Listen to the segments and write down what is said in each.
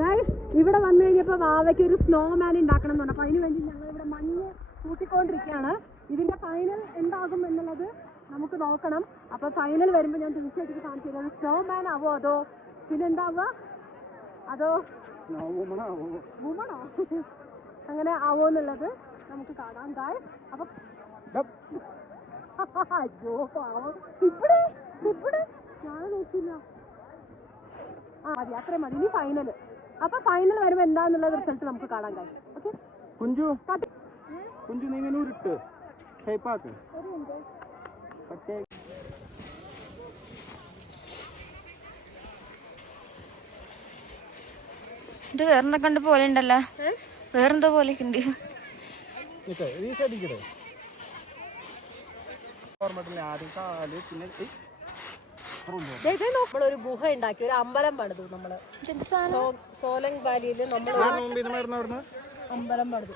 Guys ഇവിടെ വന്നു കഴിഞ്ഞപ്പോൾ വാവയ്ക്ക് ഒരു സ്നോമാൻ ഉണ്ടാക്കണം എന്നുണ്ട്. അപ്പോൾ അതിന് വേണ്ടി ഞങ്ങൾ ഇവിടെ മഞ്ഞ് കൂട്ടിക്കൊണ്ടിരിക്കുകയാണ്. ഇതിൻ്റെ ഫൈനൽ എന്താകും എന്നുള്ളത് നമുക്ക് നോക്കണം. അപ്പോൾ ഫൈനൽ വരുമ്പോൾ ഞാൻ തീർച്ചയായിട്ടും കാണിച്ചു തരാം. സ്നോമാൻ ആവോ അതോ പിന്നെന്താവുക, അതോ വുമണോ അങ്ങനെ ആവോ എന്നുള്ളത് നമുക്ക് കാണാം ഗൈസ്. അപ്പം അയ്യോ പാവം ഇവിടെ ഞാൻ നോക്കില്ല. മതി, അത്രയും മതി. ഇനി ഫൈനൽ. അപ്പൊ ഫൈനൽ വരുമ്പോ എന്താന്നുള്ളത് റിസൾട്ട് നമുക്ക് കാണാൻ കഴിയും. ഓക്കെ കുഞ്ചു കുഞ്ചു നീ ഇങ്ങനെ ഉരുട്ട് ഷേപ്പാക്ക്. ഇത് വേറെന്താ കണ്ട് പോലെ ഉണ്ടല്ലോ, വേറെന്തോ പോലെ ഉണ്ട്. നമ്മളൊരു ഗുഹ ഉണ്ടാക്കി, ഒരു അമ്പലം പണിതു. നമ്മള് സോലങ് വാലിയില് നമ്മൾ അമ്പലം പണിതു.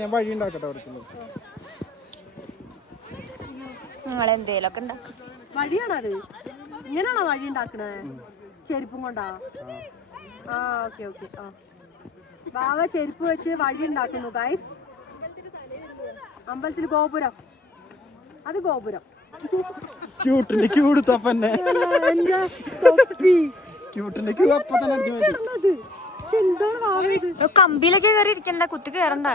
ഞാൻ വഴി ഉണ്ടാക്കട്ടെ. നിങ്ങളെന്തേലൊക്കെ ഉണ്ടാക്കും. വഴിയാണത്. ഇങ്ങനെയാണോ വഴി ഉണ്ടാക്കണേ? ചെരുപ്പും കൊണ്ടാ? ആ ഓക്കെ ഓക്കെ. ആ ബാവ ചെരുപ്പ് വെച്ച് വഴി ഉണ്ടാക്കുന്നു ഗൈസ്. അമ്പലത്തിൽ ഗോപുരം, അത് ഗോപുരം. കമ്പിയിലൊക്കെ കയറി ഇരിക്കണ്ട, കുത്തി കയറണ്ട.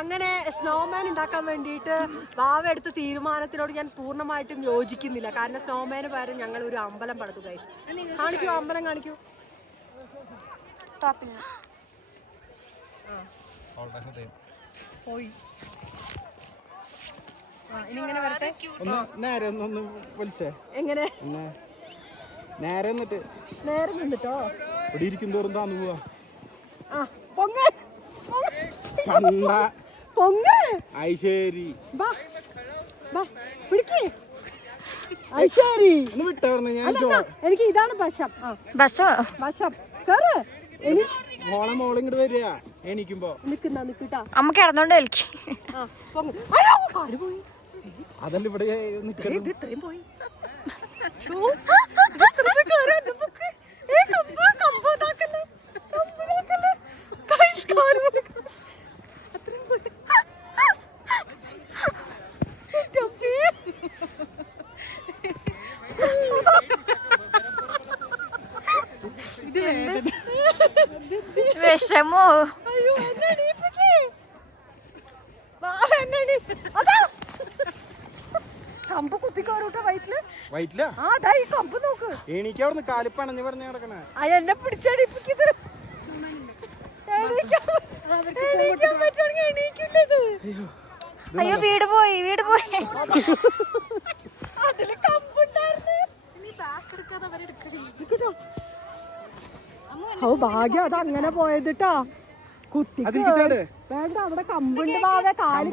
അങ്ങനെ സ്നോമാൻ ഉണ്ടാക്കാൻ വേണ്ടിയിട്ട് ബാവ എടുത്ത തീരുമാനത്തിനോട് ഞാൻ പൂർണ്ണമായിട്ടും യോജിക്കുന്നില്ല. കാരണം സ്നോമാന് പകരം ഞങ്ങൾ ഒരു അമ്പലം പണിതു ഗൈസ്. കാണിക്കൂ, അമ്പലം കാണിക്കൂ. ടോപ്പിൽ പോയി. ഇനി ഇങ്ങനെ വരട്ടെ. നേരെ ഒന്ന് വിളിച്ചേ. എങ്ങനെ? നേരെ നിന്നിട്ട് നേരെ നിന്നിട്ടോ ഇവിടെ ഇരിക്കും തോറും താന്നു പോവാ. ഐശ്വരി എനിക്ക് ഇതാണ് വശം. വശം മോളെ ഇങ്ങോട്ട് വരിക എണീക്കുമ്പോ. നിക്കട്ടാ അമ്മ കിടന്നോണ്ട് കളിക്കും. അതല്ല ഇവിടെ ഇത്രയും പോയി. വിഷമോ? കമ്പ് കുത്തിക്കോറൂട്ട വയറ്റില്. വയറ്റിലാ? ആ ദാ ഈ കമ്പ് നോക്ക്. എനിക്ക് അവിടെ നിന്ന് കാലിപ്പണഞ്ഞ് പറഞ്ഞ് കിടക്കണേ. എന്നെ പിടിച്ചടിപ്പിക്കുന്നത്. അയ്യോ വീട് പോയി, വീട് പോയി. അതില് കമ്പുണ്ടായിരുന്നു. ഓ ഭാഗ്യം, അത് അങ്ങനെ പോയതിട്ടാ. കുത്തി വേണ്ട, അവിടെ കമ്പുണ്ട്. ഭാവ കാലി